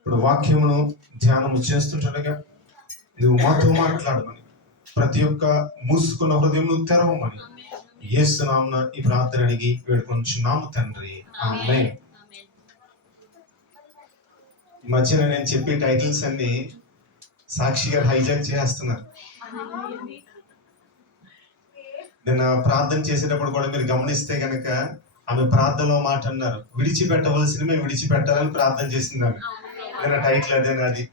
ఇప్పుడు వాక్యమును ధ్యానము చేస్తుండగా నువ్వు మాతో మాట్లాడమని, ప్రతి ఒక్క మూసుకున్న హృదయం నువ్వు తెరవమని యేసు నామమున ఈ ప్రార్థన అడిగి వేడుకొంచున్నాము తండ్రి, ఆమేన్. ఈ మధ్యన నేను చెప్పే టైటిల్స్ అన్ని సాక్షి గారు హైజాక్ చేస్తున్నారు. నిన్న ప్రార్థన చేసేటప్పుడు కూడా మీరు గమనిస్తే గనక ఆమె ప్రార్థనలో మాట అన్నారు, విడిచిపెట్టవలసిన మేము విడిచిపెట్టాలని ప్రార్థన చేసింది ఆమె. నిన్న టైటిల్ అదే నాది.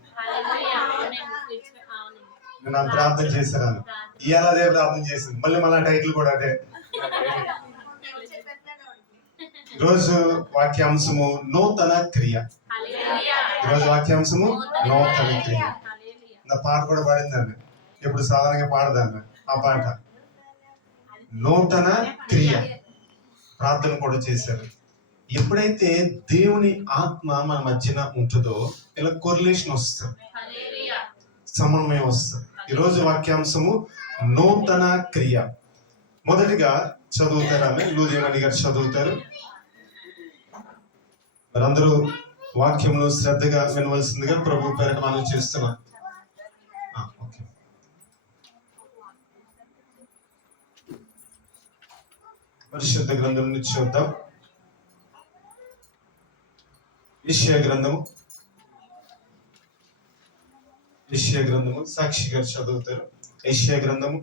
నిన్న ప్రార్థన చేశారు ఆమె, ఇవాళ అదే ప్రార్థన చేసింది, మళ్ళీ టైటిల్ కూడా అదే. ఈరోజు వాక్యాంశము నూతన క్రియ. ఈరోజు వాక్యాంశము నూతన క్రియ. నా పాట కూడా పాడిందాన్ని, ఎప్పుడు సాధారణంగా పాడదాన్ని ఆ పాట. నూతన క్రియ ప్రార్థన కూడా చేశారు. ఎప్పుడైతే దేవుని ఆత్మ మన మధ్యన ఉంటుందో ఇలా కొరిలేషన్ వస్తుంది, సమన్వయం వస్తుంది. ఈరోజు వాక్యాంశము నూతన క్రియ. మొదటిగా చదువుతారామె లూదియమణి గారు చదువుతారు. మరందరూ వాక్యమును శ్రద్ధగా వినవలసిందిగా ప్రభు పేరిట మనం చేస్తున్నాం. పరిశుద్ధ గ్రంథం నుంచి చూద్దాం. యెషయా గ్రంథము సాక్షి గారు చదువుతారు. యెషయా గ్రంథము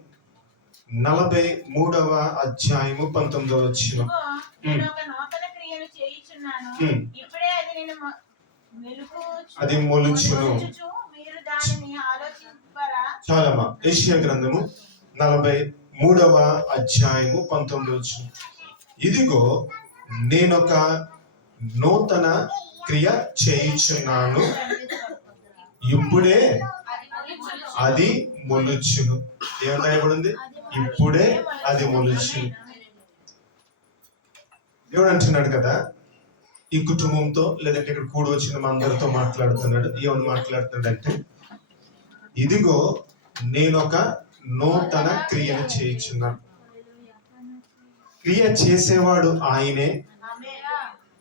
43వ అధ్యాయము 19వ వచనం. అది మొలుచును. చాలమ్మా. యెషయా గ్రంథము 43వ అధ్యాయము 19వ వచనం. ఇదిగో నేనొక నూతన క్రియ చేయుచున్నాను, ఇప్పుడే అది మొలుచును. ఏమన్నా ఇప్పుడుంది, ఇప్పుడే అది మొలుచును. దేవుడు అంటున్నాడు కదా, ఈ కుటుంబంతో లేదంటే ఇక్కడ కూడి వచ్చిన మా అందరితో మాట్లాడుతున్నాడు. ఏమని మాట్లాడుతున్నాడు అంటే, ఇదిగో నేనొక నూతన క్రియను చేయుచున్నాను. క్రియ చేసేవాడు ఆయనే.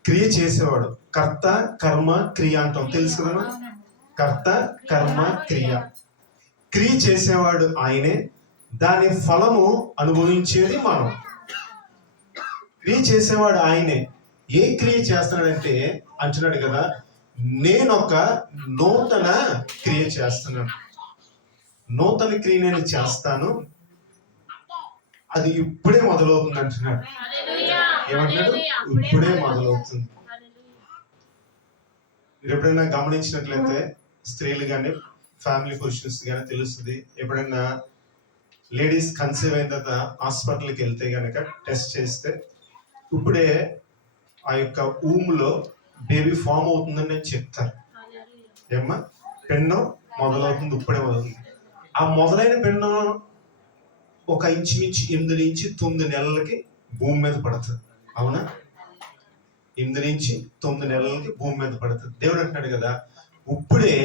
క్రియ చేసేవాడు కర్త, కర్మ, క్రియ అంటాం, తెలుసు కదా. కర్త, కర్మ, క్రియ. క్రియ చేసేవాడు ఆయనే, దాని ఫలము అనుభవించేది మనం. క్రియ చేసేవాడు ఆయనే. ఏ క్రియ చేస్తున్నాడంటే అంటున్నాడు కదా, నేనొక నూతన క్రియ చేస్తున్నాను. నూతన క్రియ నేను చేస్తాను, అది ఇప్పుడే మొదలవుతుంది అంటున్నాడు. ఏమంటున్నాడు? ఇప్పుడే మొదలవుతుంది. మీరు ఎప్పుడైనా గమనించినట్లయితే స్త్రీలు కానీ ఫ్యామిలీ క్వశ్చన్స్ కానీ తెలుస్తుంది. ఎప్పుడైనా లేడీస్ కన్సీవ్ అయిన తర్వాత హాస్పిటల్కి వెళ్తే కనుక టెస్ట్ చేస్తే ఇప్పుడే ఆ యొక్క ఊమ్లో బేబీ ఫామ్ అవుతుందని చెప్తారు. ఏమ్మా, పెన్ను మొదలవుతుంది, ఇప్పుడే మొదలవుతుంది. ఆ మొదలైన పెన్ను ఒక ఇంచుమించు 8 నుంచి 9 నెలలకి భూమి మీద పడుతుంది. అవునా? 8 నుంచి 9 నెలలకి భూమి మీద పడుతుంది. దేవుడు అంటున్నాడు కదా, ఇప్పుడే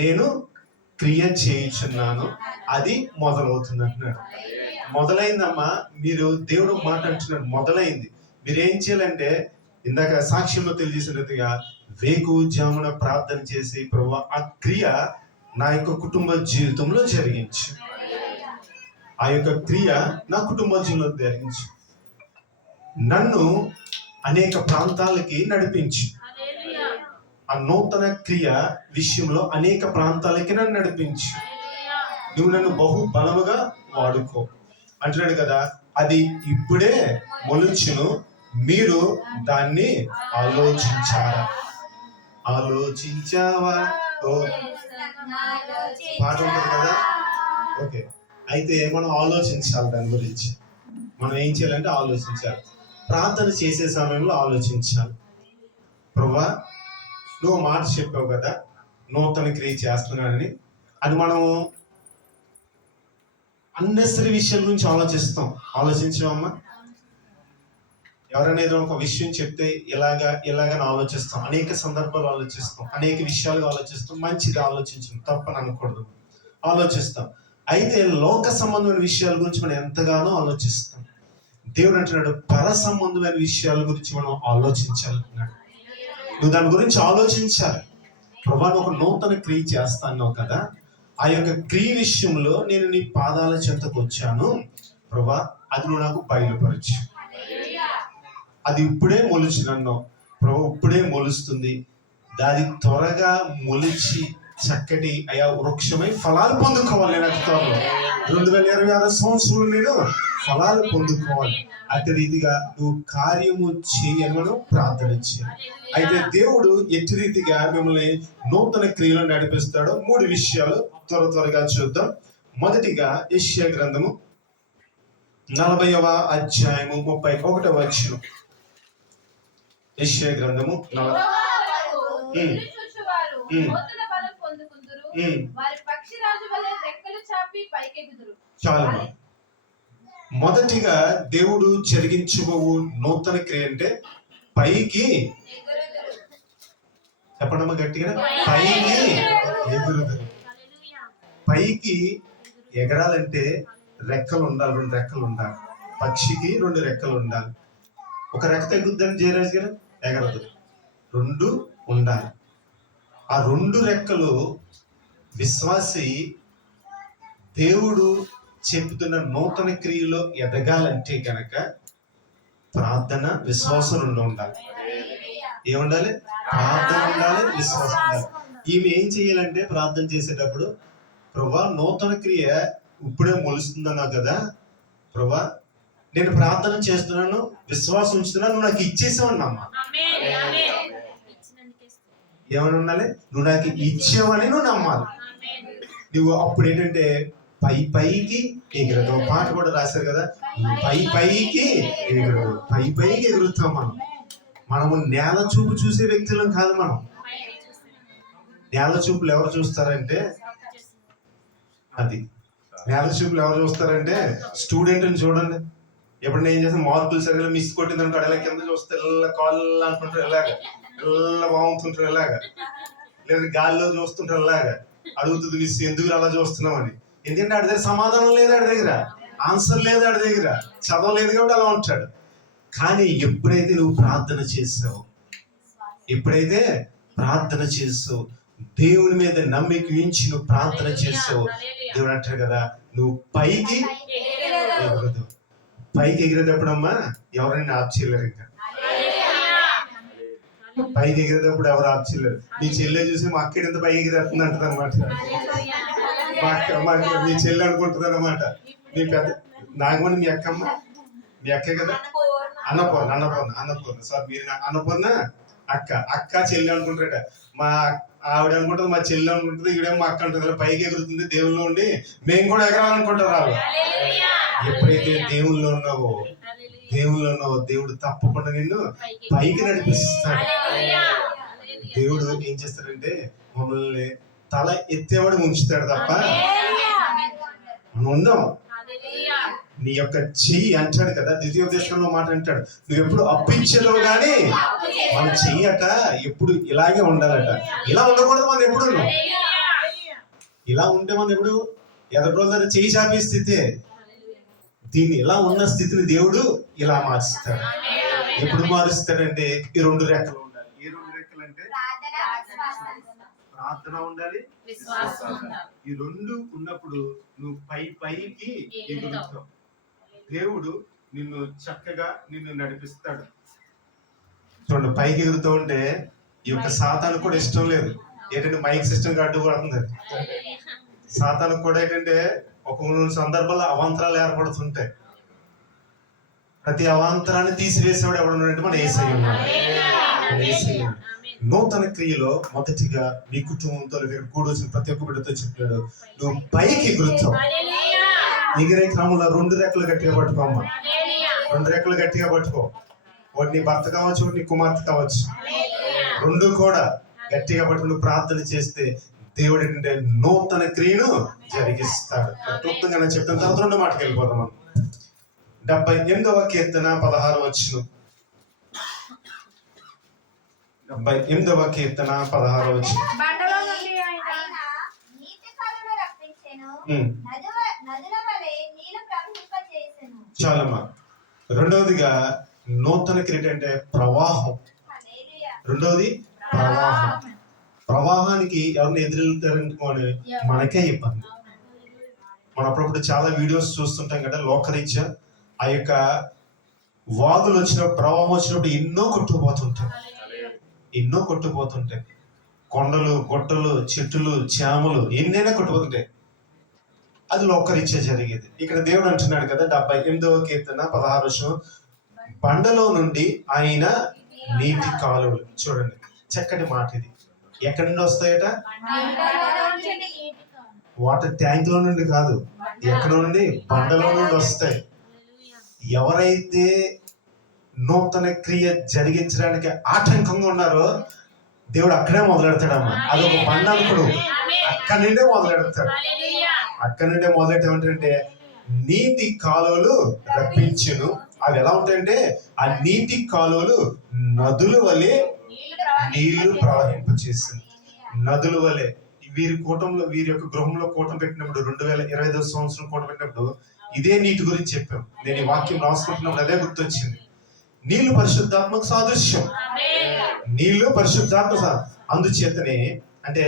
నేను క్రియ చేయించున్నాను, అది మొదలవుతుంది అంటున్నాడు. మొదలైందమ్మా. మీరు దేవుడు మాట అంటున్నాడు, మొదలైంది. మీరు ఏం చేయాలంటే, ఇందాక సాక్ష్యంలో తెలియజేసినట్టుగా వేకువజామున ప్రార్థన చేసి, ప్రభువా ఆ క్రియ నా యొక్క కుటుంబ జీవితంలో జరిగించు, ఆ యొక్క క్రియ నా కుటుంబ జీవితంలో జరిగించు, నన్ను అనేక ప్రాంతాలకి నడిపించు. ఆ నూతన క్రియ విషయంలో అనేక ప్రాంతాలకి నన్ను నడిపించు. నువ్వు నన్ను బహు బలముగా వాడుకో అంటున్నాడు కదా. అది ఇప్పుడే మొలుచును, మీరు దాన్ని ఆలోచించారా? ఆలోచించావా? పాట ఉంటుంది కదా. ఓకే, అయితే మనం ఆలోచించాలి. దాని గురించి మనం ఏం చేయాలంటే ఆలోచించాలి. ప్రార్థన చేసే సమయంలో ఆలోచించాలి. ప్రభువా, నువ్వు మాట చెప్పావు కదా, నూతన క్రియ చేస్తున్నానని. అది మనం అన్నెసరీ విషయాల గురించి ఆలోచించామమ్మా. ఎవరైనా ఏదో ఒక విషయం చెప్తే ఇలాగని ఆలోచిస్తాం, అనేక సందర్భాలు ఆలోచిస్తాం, అనేక విషయాలుగా ఆలోచిస్తాం. మంచిది ఆలోచించడం, తప్పని అనకూడదు, ఆలోచిస్తాం. అయితే లోక సంబంధమైన విషయాల గురించి మనం ఎంతగానో ఆలోచిస్తాం. దేవుడు అంటున్నాడు, పర సంబంధమైన విషయాల గురించి మనం ఆలోచించాలంటున్నాడు. నువ్వు దాని గురించి ఆలోచించాలి. ప్రభా ఒక నూతన క్రియ చేస్తాన్నావు కదా, ఆ యొక్క క్రియ విషయంలో నేను నీ పాదాల చెంతకు వచ్చాను ప్రభా, అది నువ్వు నాకు బయలుపరచు. అది ఇప్పుడే మొలుచునన్నావు ప్రభు, ఇప్పుడే మొలుస్తుంది. దాని త్వరగా మొలిచి చక్కటి అయా వృక్షమై ఫలాలు పొందుకోవాలి. నేను త్వరలో 2026 సంవత్సరంలో నేను ఫలాలు పొందుకోవాలి. అట్టి రీతిగా నువ్వు కార్యము చేయమను ప్రార్థన చేయాలి. అయితే దేవుడు ఎట్టి రీతిగా మిమ్మల్ని నూతన క్రియలు నడిపిస్తాడో 3 విషయాలు త్వరగా చూద్దాం. మొదటిగా యెషయా గ్రంథము 40వ అధ్యాయము 31వ వచనం. యెషయా గ్రంథము చాలా. మొదటిగా దేవుడు జరిగించబోవు నూతన క్రియ అంటే పైకి చెప్పడమ్మా గట్టిగా, పైకి ఎగురుదురు. పైకి ఎగరాలంటే రెక్కలు ఉండాలి, 2 రెక్కలు ఉండాలి. పక్షికి 2 రెక్కలు ఉండాలి. ఒక రెక్క ఎగురుద్దని జయరాజు గారు ఎగరదు, 2 ఉండాలి. ఆ 2 రెక్కలు విశ్వాసి దేవుడు చెప్తున్న నూతన క్రియలో ఎదగాలంటే గనక ప్రార్థన, విశ్వాసం 2 ఉండాలి. ఏముండాలి? ప్రార్థన ఉండాలి, విశ్వాసం ఉండాలి. ఈమె ఏం చేయాలంటే ప్రార్థన చేసేటప్పుడు, ప్రభా నూతన క్రియ ఇప్పుడే మొలుస్తుందన్నావు కదా ప్రభా, నేను ప్రార్థన చేస్తున్నాను, విశ్వాసం ఉంచుతున్నాను, నువ్వు నాకు ఇచ్చేసావన్నమ్మా. ఏమని ఉండాలి? నువ్వు నాకు ఇచ్చావని నువ్వు నమ్మాలి. నువ్వు అప్పుడు ఏంటంటే పైకి ఎగురదు. పాట కూడా రాశారు కదా, పైకి ఎగురదు. పైకి ఎగురుతాం. మనము నేల చూపు చూసే వ్యక్తులం కాదు. మనం నేల చూపులు ఎవరు చూస్తారంటే, అది నేల చూపులు ఎవరు చూస్తారంటే స్టూడెంట్ని చూడండి. ఎప్పుడైనా ఏం చేస్తే మార్కులు సరిగ్గా మిస్ కొట్టిందంటాడు, ఇలా కింద చూస్తే ఇలా కాళ్ళు అనుకుంటారు, ఇలాగ ఇలా బాగుంటుంటారు, ఇలాగా. లేదా గాలిలో చూస్తుంటారు, ఇలాగా. అడుగుతుంది మిస్ ఎందుకు అలా చూస్తున్నామని. ఎందుకంటే ఆడి దగ్గర సమాధానం లేదు, ఆడి దగ్గర ఆన్సర్ లేదు, ఆడి దగ్గర చదవలేదు కాబట్టి అలా ఉంటాడు. కానీ ఎప్పుడైతే నువ్వు ప్రార్థన చేసావు, ఎప్పుడైతే ప్రార్థన చేసావు, దేవుని మీద నమ్మిక ఉంచి నువ్వు ప్రార్థన చేసావు, దేవుడు అంటాడు కదా, నువ్వు పైకి ఎగరదు. పైకి ఎగిరేటప్పుడమ్మా ఎవరైనా ఆప్ చేయలేరు. ఇంకా పైకి ఎగిరేటప్పుడు ఎవరు ఆప్ చేయలేరు. నీ చెల్లె చూసి మా అక్కడ ఎంత పైకి ఎగిరేస్తుంది అంటది అనమాట. మీ చెల్లి అనుకుంటుంది అనమాట. మీ పెద్ద నాగమణి మీ అక్కమ్మ, మీ అక్కే కదా, అన్నపూర్ణ సార్, మీరు అన్నపూర్ణ అక్క చెల్లి అనుకుంటారట. మా ఆవిడ అనుకుంటుంది మా చెల్లి అనుకుంటుంది, ఈవిడేమో మా అక్క ఉంటుంది. పైకి ఎగురుతుంది దేవుల్లో ఉండి, మేము కూడా ఎగరాలనుకుంటారు వాళ్ళు. ఎప్పుడైతే దేవుల్లో ఉన్నావో దేవుడు తప్పకుండా నిన్ను పైకి నడిపిస్తాడు. దేవుడు ఏం చేస్తాడంటే మమ్మల్ని తల ఎత్తేవాడు ఉంచుతాడు తప్ప మనం ఉందాం. నీ యొక్క చెయ్యి అంటాడు కదా, ద్వితీయోపదేశంలో మాట అంటాడు, నువ్వు ఎప్పుడు అప్పించలేవు కానీ మన చెయ్యట ఎప్పుడు ఇలాగే ఉండాలట. ఇలా ఉండకూడదు. మనం ఎప్పుడు ఇలా ఉంటే మనం ఎప్పుడు ఎదటి రోజు చెయ్యి చాపే స్థితే. దీన్ని ఇలా ఉన్న స్థితిని దేవుడు ఇలా మారుస్తాడు. ఎప్పుడు మారుస్తాడంటే ఈ 2 రెక్కలు ఉండాలి. ఈ 2 రెక్కలు అంటే ప్రార్థన ఉండాలి, ఈ 2 ఉన్నప్పుడు నువ్వు పైకి ఎగురుతావు. దేవుడు నిన్ను చక్కగా నడిపిస్తాడు. చూడండి, పైకి ఎగురుతూ ఉంటే ఈ యొక్క సాతాను కూడా ఇష్టం లేదు. ఏంటంటే మైక్ సిస్టమ్ అడ్డు పడుతుంది. సాతాను కూడా ఏంటంటే ఒక సందర్భాల్లో అవాంతరాలు ఏర్పడుతుంటాయి. ప్రతి అవాంతరాన్ని తీసివేసేవాడు ఎవడున్నాడంటే మన యేసయ్య ఉన్నాడు. నూతన క్రియలో మొదటిగా నీ కుటుంబంతో కూడొచ్చిన ప్రతి ఒక్క బిడ్డతో చెప్పాడు, నువ్వు పైకి ఎగురుతావు. ఎగిరే క్రమంలో 2 రెక్కలు గట్టిగా పట్టుకోమ్మా. 2 రెక్కలు గట్టిగా పట్టుకో. వాడు నీ భర్త కావచ్చు, నీ కుమార్తె కావచ్చు, 2 కూడా గట్టిగా పట్టుకుని ప్రార్థన చేస్తే దేవుడు ఏంటంటే నూతన క్రియను జరిగిస్తాడు. క్లుప్తంగా నేను చెప్తాను, తర్వాత 2 మాటకి వెళ్ళిపోతాం మనం. 78వ కీర్తన 16వ వచనం. 78వ కీర్తన 16వ వచనం. చాలమ్మా. రెండవదిగా నూతన క్రియ అంటే ప్రవాహం. రెండవది ప్రవాహం. ప్రవాహానికి ఎవరిని ఎదురెళ్తారనుకోని మనకే ఇబ్బంది. మనం అప్పుడప్పుడు చాలా వీడియోస్ చూస్తుంటాం కదా, లోకరీత్యా ఆ యొక్క వాగులు వచ్చినప్పుడు, ప్రవాహం వచ్చినప్పుడు ఎన్నో కొట్టుకుపోతుంటాయి. కొండలు, గుట్టలు, చెట్టులు, చేమలు ఎన్నైనా కొట్టుకుపోతుంటాయి. అది లోకరీత్యా జరిగేది. ఇక్కడ దేవుడు అంటున్నాడు కదా, 78వ కీర్తన 16వ వచనం, బండలో నుండి ఆయన నీటి కాలువలు. చూడండి, చక్కటి మాట ఇది. ఎక్కడి నుండి వస్తాయట? వాటర్ ట్యాంక్ లో నుండి కాదు, ఎక్కడ నుండి? బండలో నుండి వస్తాయి. ఎవరైతే నూతన క్రియ జరిగించడానికి ఆటంకంగా ఉన్నారో దేవుడు అక్కడే మొదలెడతాడమ్మా. అదొక బండ అనుకుడు, అక్కడి నుండే మొదలెడతాడు. అక్కడి నుండే మొదలెట్టేమంటే నీటి కాలువలు రప్పించును. అవి ఎలా ఉంటాయంటే ఆ నీటి కాలువలు నదుల వలె నీళ్లు ప్రవహింపచేసింది. నదుల వలె. వీరి కూటంలో, వీరి యొక్క గృహంలో కూటం పెట్టినప్పుడు 2025వ సంవత్సరం కూటం పెట్టినప్పుడు ఇదే నీటి గురించి చెప్పాం. నేను ఈ వాక్యం రాసుకుంటున్నప్పుడు అదే గుర్తొచ్చింది. నీళ్లు పరిశుద్ధాత్మకు సాదృశ్యం. నీళ్లు పరిశుద్ధాత్మ. అందుచేతనే అంటే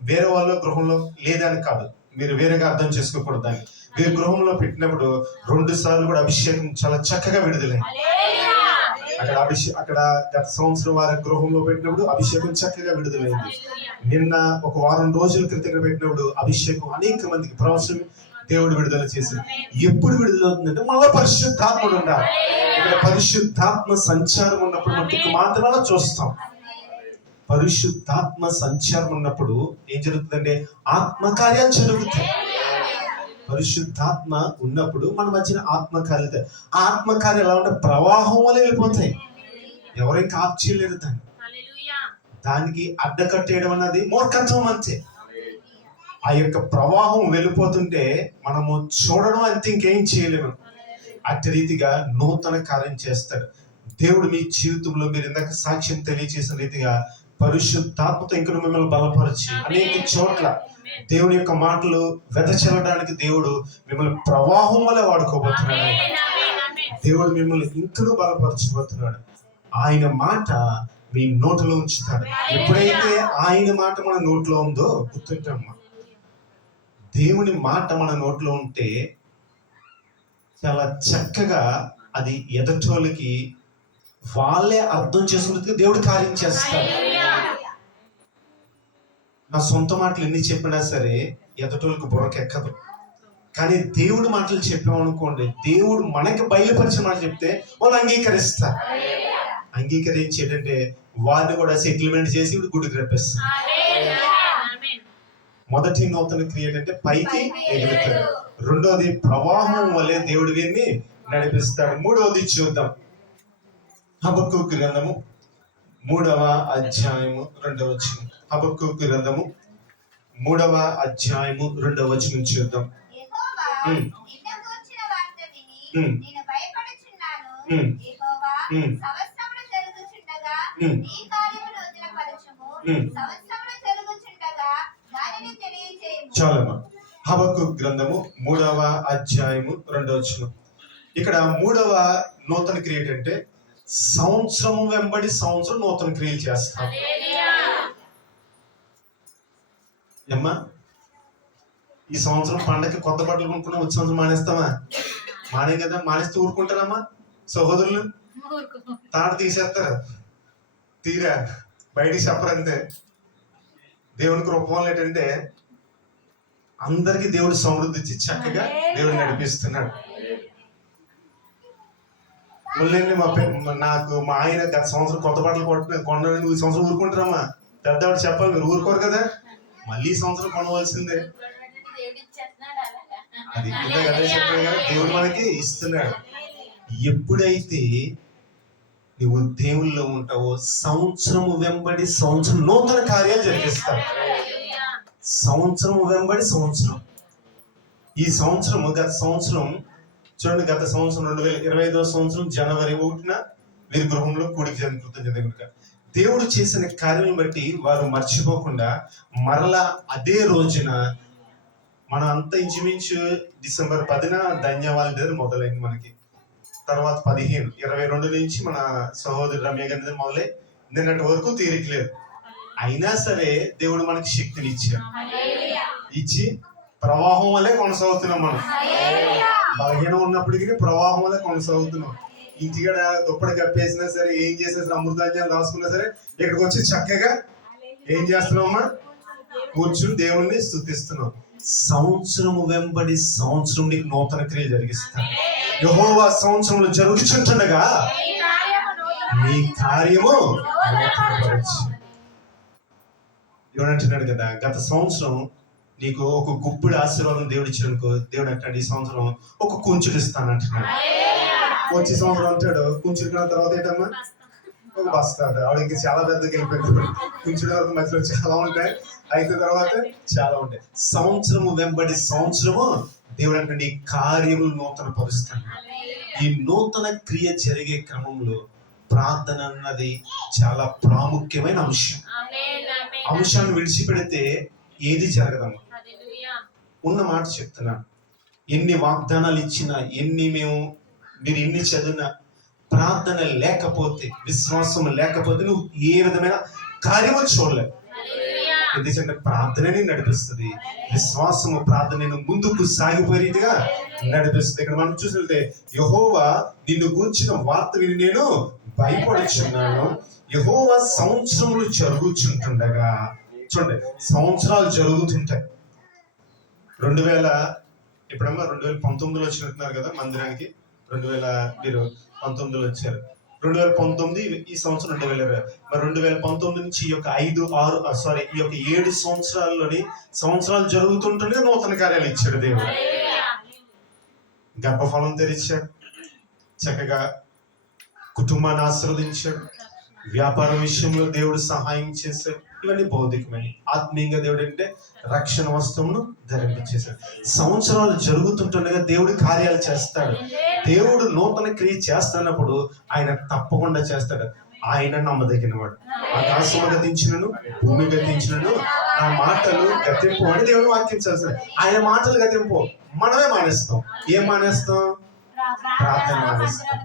వేరే వాళ్ళ గృహంలో లేదని కాదు, మీరు వేరేగా అర్థం చేసుకోకూడదు. దాన్ని వీరి గృహంలో పెట్టినప్పుడు 2 సార్లు కూడా అభిషేకం చాలా చక్కగా విడుదలైంది. అక్కడ గత సంవత్సరం వారి గృహంలో పెట్టినప్పుడు అభిషేకం చక్కగా విడుదలైంది. నిన్న ఒక వారం రోజుల క్రితం పెట్టినప్పుడు అభిషేకం అనేక మందికి ప్రవచనం దేవుడు విడుదల చేసింది. ఎప్పుడు విడుదలవుతుందంటే మళ్ళీ పరిశుద్ధాత్ముడు ఉండాలి. ఇక్కడ పరిశుద్ధాత్మ సంచారం ఉన్నప్పుడు మట్టుకు మాత్రమే చూస్తాం. పరిశుద్ధాత్మ సంచారం ఉన్నప్పుడు ఏం జరుగుతుందంటే ఆత్మకార్యాలు జరుగుతాయి. పరిశుద్ధాత్మ ఉన్నప్పుడు మన మధ్యన ఆత్మకార్యాలు. ఆ ఆత్మకార్యాలు ఎలా ఉంటే ప్రవాహం వల్ల వెళ్ళిపోతాయి. ఎవరైనా ఆప్ చేయలేరు దాన్ని. దానికి అడ్డకట్టేయడం అన్నది మూర్ఖత్వం అంతే. ఆ యొక్క ప్రవాహం వెళ్ళిపోతుంటే మనము చూడడం అంతే, ఇంకేం చేయలేము. అట్టి రీతిగా నూతన కార్యం చేస్తాడు దేవుడు మీ జీవితంలో. మీరు ఇందాక సాక్ష్యం తెలియజేసిన రీతిగా పరిశుద్ధాత్మతో ఇంకా మిమ్మల్ని బలపరిచి అనేక చోట్ల దేవుని యొక్క మాటలు వెదచల్లడానికి దేవుడు మిమ్మల్ని ప్రవాహం వల్ల వాడుకోబోతున్నాడు. దేవుడు మిమ్మల్ని ఇంకనూ బలపరచబోతున్నాడు. ఆయన మాట మీ నోటిలో ఉంచుతాడు. ఎప్పుడైతే ఆయన మాట మన నోట్లో ఉందో గుర్తుంటామ్మా. దేవుని మాట మన నోట్లో ఉంటే చాలా చక్కగా అది ఎదటోళ్ళకి వాళ్ళే అర్థం చేసుకున్నట్టుగా దేవుడు కార్యం చేస్తాడు. నా సొంత మాటలు ఎన్ని చెప్పినా సరే ఎదటోళ్ళకి బుర్రకెక్కదు. కానీ దేవుడి మాటలు చెప్పామనుకోండి, దేవుడు మనకి బయలుపరిచిన మాట చెప్తే వాళ్ళు అంగీకరిస్తారు. అంగీకరించేటంటే వారిని కూడా సెటిల్మెంట్ చేసి ఇప్పుడు గుడికి రప్పిస్తారు. మొదటి నూతన క్రియ అంటే పైకి ఎగురుతాడు. రెండోది ప్రవాహం వల్లే దేవుడు వీరిని నడిపిస్తాడు. మూడవది చూద్దాం. హబక్కూకు గ్రంథము 3వ అధ్యాయము 2వ వచనం. హబక్కూకు గ్రంథము 3వ అధ్యాయము 2వ వచనం చూద్దాం. చాలమ్మా. హబక్కూకు గ్రంథము 3వ అధ్యాయము 2వ వచనం. ఇక్కడ 3వ నూతన క్రియ అంటే సంవత్సరం వెంబడి సంవత్సరం నూతన క్రియలు చేస్తాం. అమ్మా, ఈ సంవత్సరం పండగకి కొత్త బట్టలు కొనుక్కున్నా వచ్చే సంవత్సరం మానేస్తామా? మానే కదా. మానేస్తే ఊరుకుంటారమ్మా సహోదరులు? తాడు తీసేస్తారు, తీరా బయటికి చెప్పరంతే. దేవునికి రూపం ఏంటంటే అందరికి దేవుడు సమృద్ధి ఇచ్చి చక్కగా దేవుడు నడిపిస్తున్నాడు. మళ్ళీ నాకు మా ఆయన గత సంవత్సరం కొత్త బట్టలు కొనని ఈ సంవత్సరం ఊరుకుంటారమ్మా? పెద్దవాడు చెప్పాలి, మీరు ఊరుకోరు కదా. మళ్ళీ ఈ సంవత్సరం కొనవలసిందే. అది అదే చెప్పాను కదా, దేవుడు మనకి ఇస్తున్నాడు. ఎప్పుడైతే నువ్వు దేవుల్లో ఉంటావో సంవత్సరం వెంబడి సంవత్సరం నూతన కార్యాలు జరిగిస్తావు. సంవత్సరం వెంబడి సంవత్సరం. ఈ సంవత్సరం గత సంవత్సరం చూడండి, గత సంవత్సరం 2025వ సంవత్సరం జనవరి 1న వీరి గృహంలో కూడికి జరుగుతుంది కనుక దేవుడు చేసిన కార్యం బట్టి వారు మర్చిపోకుండా మరలా అదే రోజున మనం అంతా ఇంచుమించు డిసెంబర్ 10న ధన్యవాదాల దగ్గర మొదలైంది మనకి. తర్వాత 15, 22 నుంచి మన సహోదరు రమ్య గారి దగ్గర మొదలై నిన్నటి వరకు తీరికలేదు. అయినా సరే దేవుడు మనకి శక్తిని ఇచ్చాడు. ఇచ్చి ప్రవాహం వల్లే కొనసాగుతున్నాం మనం. బలహీనం ఉన్నప్పటికీ ప్రవాహం వల్లే కొనసాగుతున్నాం. ఇంటికాడ దుప్పటి కప్పేసినా సరే, ఏం చేసినా సరే, అమృతాంజాలు రాసుకున్నా సరే, ఇక్కడికి వచ్చి చక్కగా ఏం చేస్తున్నామమ్మా? కూర్చుని దేవుణ్ణి స్తుతిస్తున్నాం. సంవత్సరము వెంబడి సంవత్సరం నీకు నూతన క్రియలు జరిగిస్తాను. యెహోవా సంవత్సరంలో జరుగుతుండగా నీ కార్యము ఏమంటున్నాడు కదా, గత సంవత్సరం నీకు ఒక గుప్పుడు ఆశీర్వాదం దేవుడు ఇచ్చాడుకో, దేవుడు అంటాడు ఈ సంవత్సరం ఒక కుంచుడు ఇస్తాను అంటున్నాడు. వచ్చే సంవత్సరం అంటాడు కుంచుడు కన్నా తర్వాత ఏంటమ్మా? ఒక బస్తా. ఆవిడ ఇంకా చాలా పెద్దకి వెళ్ళిపోయింది. కుంచుడు వరకు మధ్యలో చాలా ఉంటాయి, అయితే తర్వాత చాలా ఉంటాయి. సంవత్సరము వెంబడి సంవత్సరము దేవుడు అంటే నీ కార్యములు నూతన పరుస్తాను. ఈ నూతన క్రియ జరిగే క్రమంలో ప్రార్థన అన్నది చాలా ప్రాముఖ్యమైన అంశం. అంశాన్ని విడిచిపెడితే ఏది జరగదమ్మా. ఉన్న మాట చెప్తున్నా, ఎన్ని వాగ్దానాలు ఇచ్చినా, మీరు ఎన్ని చదివినా, ప్రార్థన లేకపోతే, విశ్వాసం లేకపోతే నువ్వు ఏ విధమైన కార్యము చూడలేవు. ఎందుకంటే ప్రార్థనని నడిపిస్తుంది. విశ్వాసము ప్రార్థనను ముందుకు సాగిపోయే రీతిగా నడిపిస్తుంది. ఇక్కడ మనం చూసినట్లయితే యెహోవా నిన్ను గూర్చిన వార్త విని నేను భయపడుచున్నాను. యెహోవా సంవత్సరములు జరుగుతుండగా, చూడండి సంవత్సరాలు జరుగుతుంటాయి. 2019లో వచ్చినట్టున్నారు కదా మందిరానికి. మీరు 19లో వచ్చారు. 2019 ఈ సంవత్సరం 2020. మరి 2019 నుంచి ఈ యొక్క 7 సంవత్సరాల్లోని సంవత్సరాలు జరుగుతుంటుండగా నూతన కార్యాలు ఇచ్చాడు దేవుడు. గర్భఫలం తెరిచాడు, చక్కగా కుటుంబాన్ని ఆశీర్వదించాడు, వ్యాపార విషయంలో దేవుడు సహాయం చేశాడు. ఇవన్నీ భౌతికమైన. ఆత్మీయంగా దేవుడు అంటే రక్షణ వస్తువును ధరింపచేశాడు. సంవత్సరాలు జరుగుతుంటుండగా దేవుడు కార్యాలు చేస్తాడు. దేవుడు నూతన క్రియ చేస్తున్నప్పుడు ఆయన తప్పకుండా చేస్తాడు. ఆయన నమ్మదగినవాడు. ఆకాశము గతించినను భూమి గతించినను నా మాటలు గతింపు అని దేవుడు వాక్యం చేస్తాడు. ఆయన మాటలు గతింపు, మనమే మానేస్తాం. ఏం మానేస్తాం? ప్రార్థన మానేస్తాం.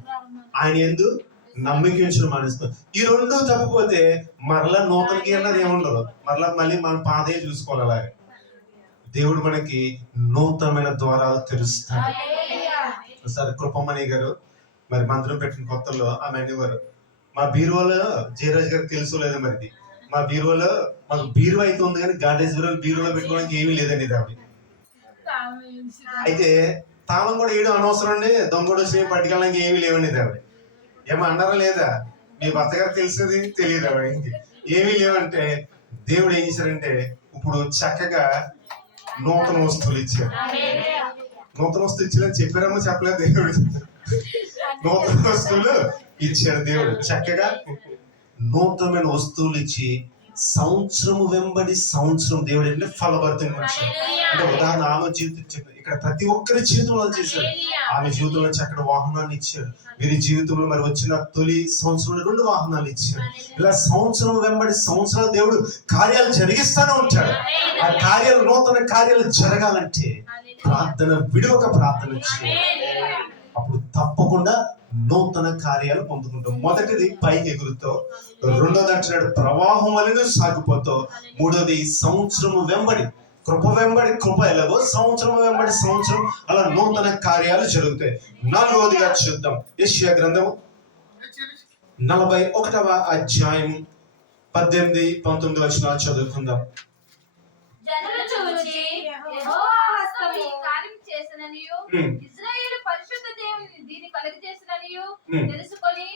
ఆయన యందు నమ్మిక ఉంచడం మానేస్తాం. ఈ రెండు తప్పిపోతే మరలా నూతనకి అన్నది ఏముండదు. మళ్ళీ మనం పాదే చూసుకోవాలి. అలాగే దేవుడు మనకి నూతనమైన ద్వారాలు తెరుస్తాడు. ఒకసారి కృపమణి గారు మరి మందిరం పెట్టిన కొత్తలో ఆమె అనేవారు, మా బీరువాలో జయరాజ్ గారికి తెలుసు లేదా మరి, మా బీరువాలో మాకు బీరువా అయితే ఉంది కానీ గార్డేజ్ బీరువాలో పెట్టుకోవడానికి ఏమీ లేదండి ఆవిడ. అయితే తాళం కూడా వేయడం అనవసరం అండి, దొంగడు వచ్చి పట్టుకెళ్ళడానికి ఏమీ లేవండి ఆవిడ. ఏమో అన్నారా లేదా? మీ భర్త గారు తెలిసేది తెలియదు ఆవిడకి. ఏమీ లేవంటే దేవుడు ఏం చేశారంటే ఇప్పుడు చక్కగా నూతన వస్తువులు ఇచ్చారు. నూతన వస్తువు ఇచ్చేదని చెప్పారేమో చెప్పలేదు దేవుడు. నూతన వస్తువులు ఇచ్చాడు దేవుడు. చక్కగా నూతనమైన వస్తువులు ఇచ్చి సంవత్సరము వెంబడి సంవత్సరం దేవుడు అంటే ఫలభరితంగా వచ్చాడు. అంటే ఉదాహరణ ఆమె జీవితం చెప్పారు, ఇక్కడ ప్రతి ఒక్కరి జీవితంలో చేశాడు. ఆమె జీవితంలో చక్కటి వాహనాన్ని ఇచ్చాడు. వీరి జీవితంలో మరి వచ్చిన తొలి సంవత్సరంలో 2 వాహనాలు ఇచ్చాడు. ఇలా సంవత్సరం వెంబడి సంవత్సరాలు దేవుడు కార్యాలు జరిగిస్తానే ఉంటాడు. ఆ కార్యాలు, నూతన కార్యాలు జరగాలంటే ప్రార్థన విడవక ప్రార్థన చేయాలి. అప్పుడు తప్పకుండా నూతన కార్యాలు పొందుకుంటాం. మొదటిది పైకి ఎగురుతో, రెండోది అంటున్నాడు ప్రవాహం వలన సాగిపోతావు, మూడోది సంవత్సరము వెంబడి కృప వెంబడి కృప ఎలాగో సంవత్సరం వెంబడి సంవత్సరం అలా నూతన కార్యాలు జరుగుతాయి. 4వదిగా చూద్దాం. యెషయా గ్రంథము 41వ అధ్యాయం 18-19 వచనాలు చదువుకుందాం. జనులు చూచి యెహోవా హస్తము ఈ కార్యం చేసిననియు ఇశ్రాయేలు పరిశుద్ధ దేవుని దీని కలుగజేసిననియు తెలుసుకొని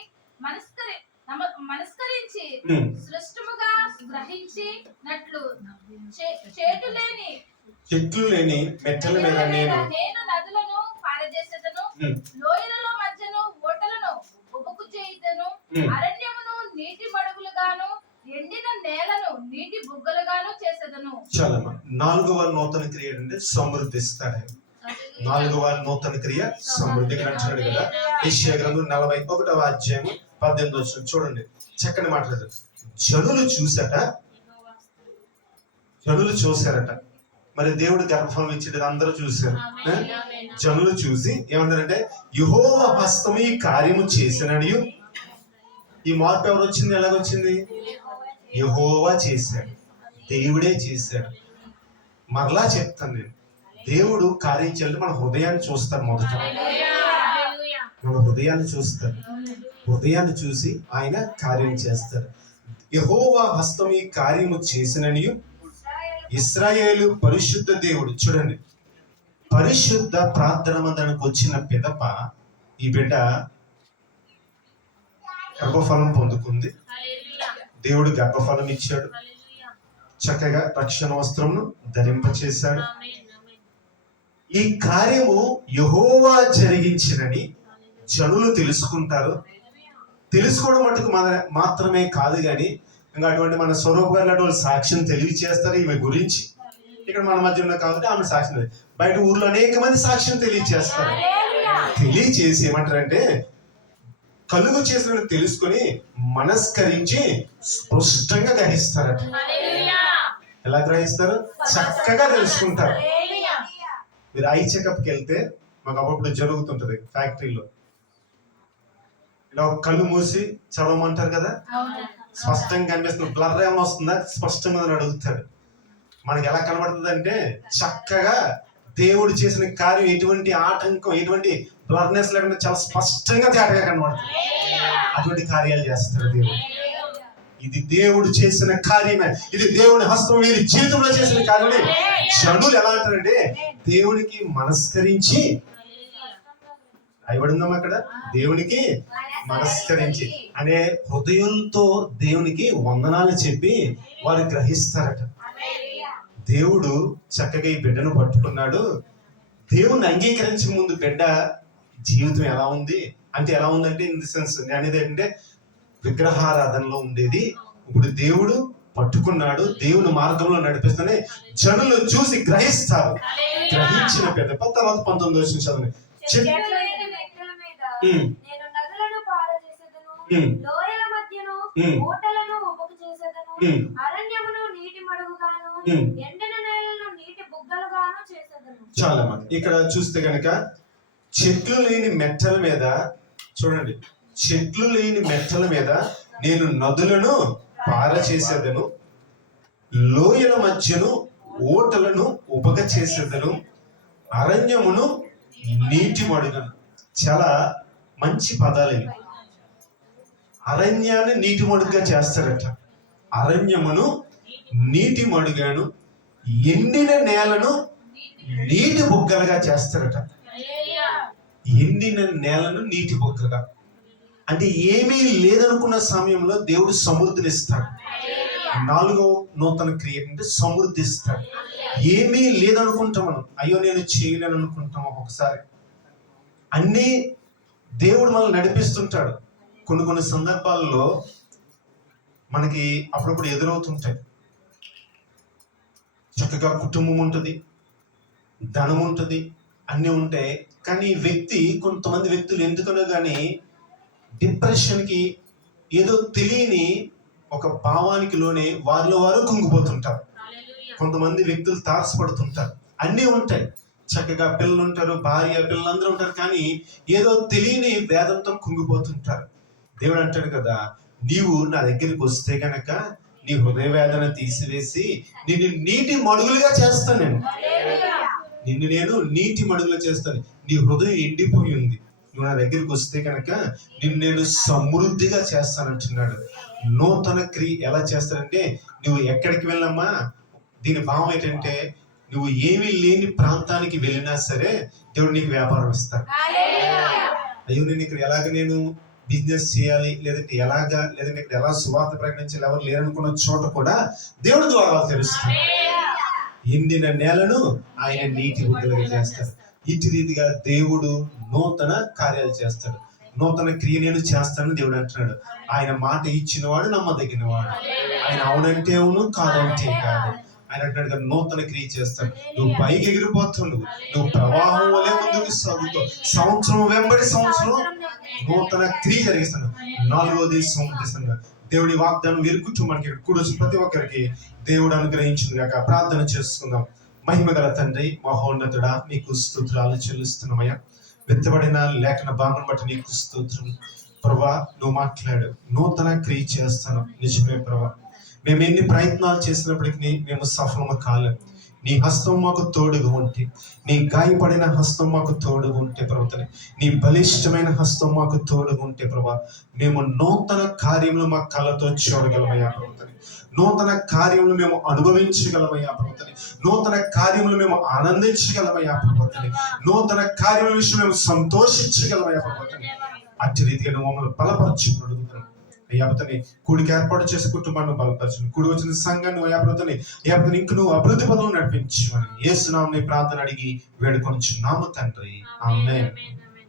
మనస్కరించి సృష్టముగా గ్రహించి నట్లు చెట్లు లేని మెట్టల మీద నేను నదులను పారజేసేదను, లోయలలో మధ్యను ఓటలను ఉబుకు చేయుదును, అరణ్యమును నీటి మడుగులుగాను ఎండిన నేలను నీటి బుగ్గలుగాను చేసేదను. చాలమ్మా. 4వ నూతన క్రియ అంటే సమృద్ధిస్తాడు. 4వ నూతన క్రియ సమృద్ధి అంటున్నాడు కదా. యెషయా గ్రంథం 41వ అధ్యాయం 18 వచనం చూడండి, చక్కని మాట్లాడారు. జనులు చూశారట. మరి దేవుడు గర్భఫలం ఇచ్చేది అందరూ చూశారు. జనులు చూసి ఏమంటారంటే యెహోవా హస్తం ఈ కార్యము చేసిననియు. ఈ మార్పు ఎవరు వచ్చింది? ఎలాగొచ్చింది? యెహోవా చేశాడు, దేవుడే చేశాడు. మరలా చెప్తాను నేను, దేవుడు కార్యం చేయాలంటే మన హృదయాన్ని చూస్తాడు. మొదట మన హృదయాన్ని చూస్తాడు. హృదయాన్ని చూసి ఆయన కార్యం చేస్తాడు. యెహోవా హస్తం ఈ కార్యము చేసిననియు ఇశ్రాయేలు పరిశుద్ధ దేవుడు. చూడండి, పరిశుద్ధ ప్రార్థన మందిరానికి వచ్చిన పిదప ఈ బిడ్డ గర్భఫలం పొందుకుంది. దేవుడు గర్భఫలం ఇచ్చాడు. చక్కగా రక్షణ వస్త్రమును ధరింపచేశాడు. ఈ కార్యము యెహోవా జరిగించినని జనులు తెలుసుకుంటారు. తెలుసుకోవడం మటుకు మాత్రమే కాదు, కానీ ఇంకా అటువంటి మన స్వరూప గారు వాళ్ళు సాక్ష్యం తెలియచేస్తారు ఈమె గురించి. ఇక్కడ మన మధ్య ఉన్న కాబట్టి ఆమె సాక్ష్యం, బయట ఊర్లో అనేక మంది సాక్ష్యం తెలియచేస్తారు. తెలియచేసి ఏమంటారంటే, కలుగు చేసిన తెలుసుకొని మనస్కరించి స్పష్టంగా గ్రహిస్తారట. ఎలా గ్రహిస్తారు? చక్కగా తెలుసుకుంటారు. మీరు ఐ చెకప్కి వెళ్తే మాకు అప్పుడు జరుగుతుంటది ఫ్యాక్టరీలో, ఇలా ఒక కళ్ళు మూసి చదవమంటారు కదా, స్పష్టంగా కనిపిస్తుంది. బ్లర్ ఏమైనా వస్తుందా స్పష్టంగా అడుగుతాడు. మనకి ఎలా కనబడుతుంది అంటే, చక్కగా దేవుడు చేసిన కార్యం ఎటువంటి ఆటంకం, ఎటువంటి బ్లర్నెస్ లేకుండా చాలా స్పష్టంగా తేటగా కనబడుతుంది. అటువంటి కార్యాలు చేస్తారు దేవుడు. ఇది దేవుడు చేసిన కార్యమే, ఇది దేవుని హస్తం వీరి జీవితంలో చేసిన కార్యమే. జనులు ఎలా అంటారంటే, దేవునికి మనస్కరించి, రాయబడిందాం అక్కడ, దేవునికి మనస్కరించి అనే హృదయంతో దేవునికి వందనాలు చెప్పి వారు గ్రహిస్తారట. దేవుడు చక్కగా ఈ బిడ్డను పట్టుకున్నాడు. దేవుణ్ణి అంగీకరించే ముందు బిడ్డ జీవితం ఎలా ఉంది అంటే, ఎలా ఉందంటే ఇన్ ది సెన్స్ నేను అనేది ఏంటంటే, విగ్రహారాధనలో ఉండేది. ఇప్పుడు దేవుడు పట్టుకున్నాడు, దేవుని మార్గంలో నడిపిస్తూనే జనులు చూసి గ్రహిస్తారు. గ్రహించిన పెద్ద తర్వాత 19వ వచనం చదవండి. చాలా మంది ఇక్కడ చూస్తే గనక, చెట్లు లేని మెట్టల మీద, చూడండి, చెట్లు లేని మెట్టల మీద నేను నదులను పారచేసేదను, లోయల మధ్యను ఓటలను ఉపగ చేసేదను, అరణ్యమును నీటి మడుగను. చాలా మంచి పదాలు ఇవి. అరణ్యాన్ని నీటి మడుగుగా చేస్తారట. అరణ్యమును నీటి మడుగాను, ఎండిన నేలను నీటి బుగ్గలుగా చేస్తారట. ఎండిన నేలను నీటి బుగ్గగా అంటే ఏమీ లేదనుకున్న సమయంలో దేవుడు సమృద్ధిని ఇస్తాడు. 4వ నూతన క్రియ అంటే సమృద్ధి ఇస్తాడు. ఏమీ లేదనుకుంటాం మనం, అయ్యో నేను చేయలేను అనుకుంటాం. ఒక్కొక్కసారి అన్నీ దేవుడు మనల్ని నడిపిస్తుంటాడు. కొన్ని సందర్భాల్లో మనకి అప్పుడప్పుడు ఎదురవుతుంటాయి. చక్కగా కుటుంబం ఉంటుంది, ధనం ఉంటుంది, అన్నీ ఉంటాయి. కానీ కొంతమంది వ్యక్తులు ఎందుకనో కానీ డిప్రెషన్కి, ఏదో తెలియని ఒక భావానికి లోనే వారిలో వారు కుంగిపోతుంటారు. కొంతమంది వ్యక్తులు తారసపడుతుంటారు. అన్నీ ఉంటాయి, చక్కగా పిల్లలు ఉంటారు, భార్య పిల్లలందరూ ఉంటారు, కానీ ఏదో తెలియని వేదంతో కుంగిపోతుంటారు. దేవుడు అంటాడు కదా, నీవు నా దగ్గరికి వస్తే గనక నీ హృదయ వేదన తీసివేసి నిన్ను నీటి మడుగులుగా చేస్తాను. నిన్ను నేను నీటి మడుగులు చేస్తాను. నీ హృదయం ఎండిపోయి ఉంది, నువ్వు నా దగ్గరికి వస్తే కనుక నిన్ను నేను సమృద్ధిగా చేస్తానంటున్నాడు. నూతన క్రియ ఎలా చేస్తానంటే, నువ్వు ఎక్కడికి వెళ్ళమ్మా, దీని భావం ఏంటంటే, నువ్వు ఏమీ లేని ప్రాంతానికి వెళ్ళినా సరే దేవుడు నీకు వ్యాపారం ఇస్తాడు. అయ్యో నేను ఇక్కడ నేను బిజినెస్ చేయాలి, లేదంటే ఇక్కడ ఎలా సువార్త ప్రకటించాలి, ఎవరు లేరనుకున్న చోట కూడా దేవుడి ద్వారా తెలుస్తుంది. ఎండిన నేలను ఆయన నీటి బుగ్గలుగా చేస్తాడు. ఇటు రీతిగా దేవుడు నూతన కార్యాలు చేస్తాడు. నూతన క్రియ నేను చేస్తానని దేవుడు అంటున్నాడు. ఆయన మాట ఇచ్చినవాడు నమ్మదగినవాడు. ఆయన అవునంటే అవును, కాదంటే కాదు. ఆయన అంటున్నాడు కదా, నూతన క్రియ చేస్తాడు. నువ్వు పైకి ఎగిరిపోతున్నావు, నువ్వు ప్రవాహం వలె ముందుకు సాగుతావు. సంవత్సరం వెంబడి సంవత్సరం నూతన క్రియ జరిగిస్తాను. 4వది సమృద్ధిస్తాను. దేవుడి వాగ్దానం వీరి కుటుంబానికి కూడొచ్చు ప్రతి ఒక్కరికి దేవుడు అనుగ్రహించింది కాక. ప్రార్థన చేసుకుందాం. మహిమగల తండ్రి, మహోన్నతుడా, నీకు స్తుతులు చెల్లిస్తున్నామయ్యా. విత్తబడిన లేఖన భాగం బట్టి నీకు స్తోత్రం. ప్రభా, నువ్వు మాట్లాడు, నూతన క్రియ చేస్తాను. నిజమే ప్రభా, మేము ఎన్ని ప్రయత్నాలు చేసినప్పటికీ మేము సఫలము కాలేము. నీ హస్తం మాకు తోడుగా ఉంటే, నీ గాయపడిన హస్తం మాకు తోడుగా ఉంటే ప్రభుత్వని, నీ బలిష్టమైన హస్తం మాకు తోడుగా ఉంటే ప్రభా, మేము నూతన కార్యములు మా కళ్ళతో చూడగలమయ్యా ప్రభుత్వని, నూతన కార్యములు మేము అనుభవించగలమయ్యా ప్రభుత్వని, నూతన కార్యములు మేము ఆనందించగలమయ్యా ప్రభుత్వని, నూతన కార్యముల విషయం మేము సంతోషించగలమయ్యా ప్రభుత్వని. అట్టి రీతిగా నువ్వు మమ్మల్ని బలపరచుకుని అడుగుతున్నాం అయ్యాపతని. కూడికి ఏర్పాటు చేసే కుటుంబాన్ని బలపరచు, కూడి వచ్చిన సంఘాన్ని అయ్యాపతని ఇంక నువ్వు అభివృద్ధి పదవులు నడిపించమని యేసు నామమున ప్రార్థన అడిగి వేడుకొనుచున్నాము తండ్రి. ఆమేన్.